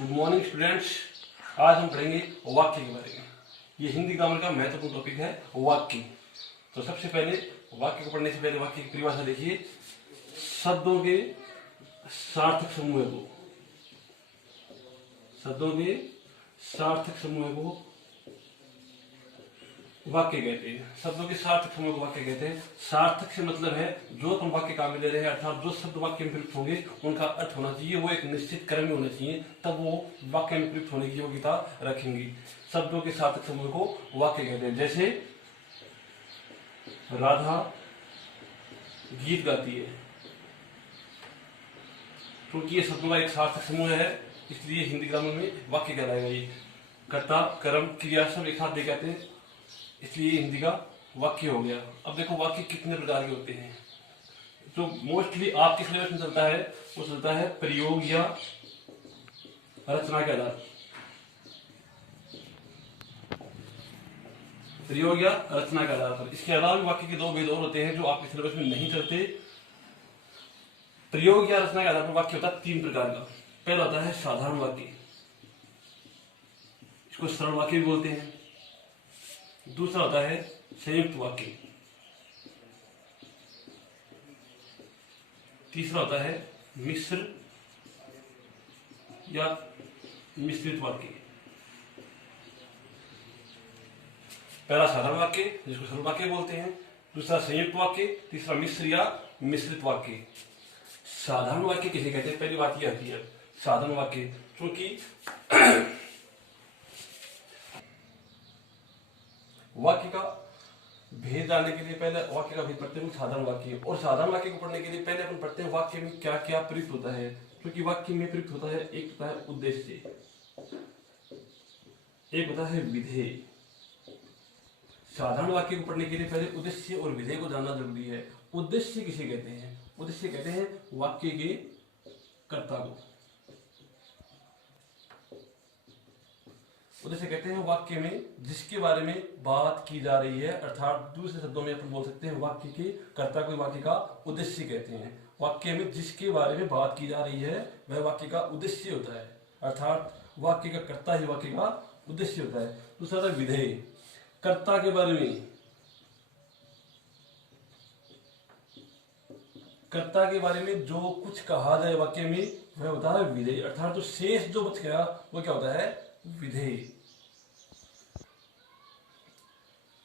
Good morning students. आज हम पढ़ेंगे वाक्य के बारे में। ये हिंदी ग्रामर का महत्वपूर्ण टॉपिक है वाक्य। तो सबसे पहले वाक्य को पढ़ने से पहले वाक्य की परिभाषा देखिए। शब्दों के सार्थक समूह को, शब्दों के सार्थक समूह को वाक्य कहते हैं। शब्दों के सार्थक समूह को वाक्य कहते हैं। सार्थक से मतलब है जो अपन वाक्य काम में ले रहे हैं, अर्थात जो शब्द वाक्य में प्रयुक्त होंगे उनका अर्थ होना चाहिए, वो एक निश्चित क्रम में होना चाहिए, तब वो वाक्य में प्रयुक्त होने की योग्यता रखेंगी। शब्दों के सार्थक समूह को वाक्य कहते हैं। जैसे राधा गीत गाती है, क्योंकि ये शब्दों का एक सार्थक समूह है, इसलिए हिंदी ग्रामर में वाक्य कहलाएगा। ये कर्ता कर्म क्रिया सब एक साथ दे कहते हैं, इसलिए हिंदी का वाक्य हो गया। अब देखो वाक्य कितने प्रकार के होते हैं। जो मोस्टली आपके सिलेबस में चलता है वो चलता है प्रयोग या रचना के आधार, प्रयोग या रचना के आधार पर। इसके अलावा भी वाक्य के दो भेद और होते हैं जो आपके सिलेबस में नहीं चलते। प्रयोग या रचना के आधार पर वाक्य होता है तीन प्रकार का। पहला होता है साधारण वाक्य, इसको सरल वाक्य भी बोलते हैं। दूसरा होता है संयुक्त वाक्य। तीसरा होता है मिश्र या मिश्रित वाक्य। पहला साधारण वाक्य जिसको सरल वाक्य बोलते हैं, दूसरा संयुक्त वाक्य, तीसरा मिश्र या मिश्रित वाक्य। साधारण वाक्य किसे कहते हैं? पहली बात यह आती है साधारण वाक्य, क्योंकि वाक्य का भेद जानने के लिए पहले वाक्य का भेद पढ़ते हैं साधारण वाक्य, और साधारण वाक्य को पढ़ने के लिए पहले अपन पढ़ते हैं वाक्य में क्या क्या प्रयुक्त होता है। क्योंकि वाक्य में प्रयुक्त होता है, एक होता है उद्देश्य, एक होता है विधेय। साधारण वाक्य को पढ़ने के लिए पहले उद्देश्य और विधेय को जानना जरूरी है। उद्देश्य किसे कहते हैं? उद्देश्य कहते हैं वाक्य के कर्ता को। उद्देश्य कहते हैं वाक्य में जिसके बारे में बात की जा रही है, अर्थात दूसरे शब्दों में अपन बोल सकते हैं वाक्य के कर्ता को वाक्य का उद्देश्य कहते हैं। वाक्य में जिसके बारे में बात की जा रही है वह वाक्य का उद्देश्य होता है, अर्थात वाक्य का कर्ता ही वाक्य का उद्देश्य होता है। दूसरा था विधेय, कर्ता के बारे में, कर्ता के बारे में जो कुछ कहा जाए वाक्य में वह होता है विधेय, अर्थात तो शेष जो बच गया वो क्या होता है? विधेय।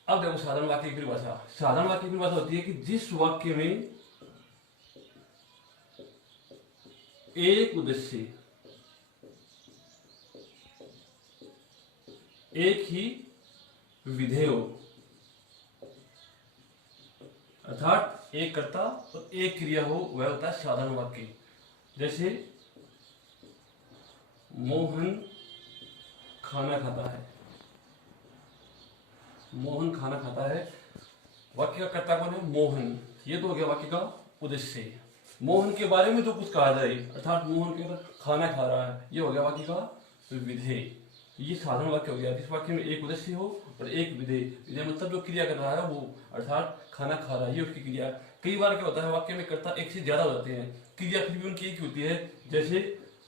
अब देखो साधारण वाक्य की परिभाषा। साधारण वाक्य की परिभाषा होती है कि जिस वाक्य में एक उद्देश्य, एक ही विधेय हो, अर्थात एक कर्ता और एक क्रिया हो, वह होता है साधारण वाक्य। जैसे मोहन खाना खाता है, मोहन खाना खाता है, वाक्य का कर्ता कौन है? मोहन। ये तो हो गया वाक्य का उद्देश्य। मोहन के बारे में जो कुछ कहा जाए, अर्थात मोहन के खाना खा रहा है, ये हो गया वाक्य का विधेय। ये साधारण वाक्य हो गया जिस वाक्य में एक उद्देश्य हो और एक विधेय। विधेय मतलब जो क्रिया कर रहा है वो, अर्थात खाना खा रहा है, ये उसकी क्रिया। कई बार क्या होता है वाक्य में कर्ता एक से ज्यादा हो जाते हैं, क्रिया फिर भी उनकी एक होती है। जैसे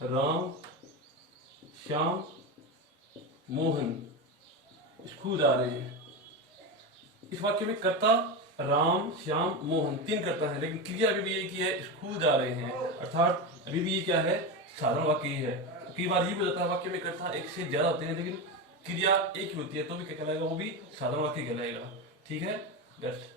राम श्याम मोहन स्कूल जा रहे हैं। इस वाक्य में कर्ता राम श्याम मोहन तीन कर्ता है, लेकिन क्रिया अभी भी एक ही है, स्कूल जा रहे हैं, अर्थात अभी भी ये क्या है? साधारण वाक्य ही है। कई बार ये भी होता है वाक्य में कर्ता एक से ज्यादा होते हैं लेकिन क्रिया एक ही होती है, तो भी क्या कहलाएगा? वो भी साधारण वाक्य कहलाएगा। ठीक है, बस।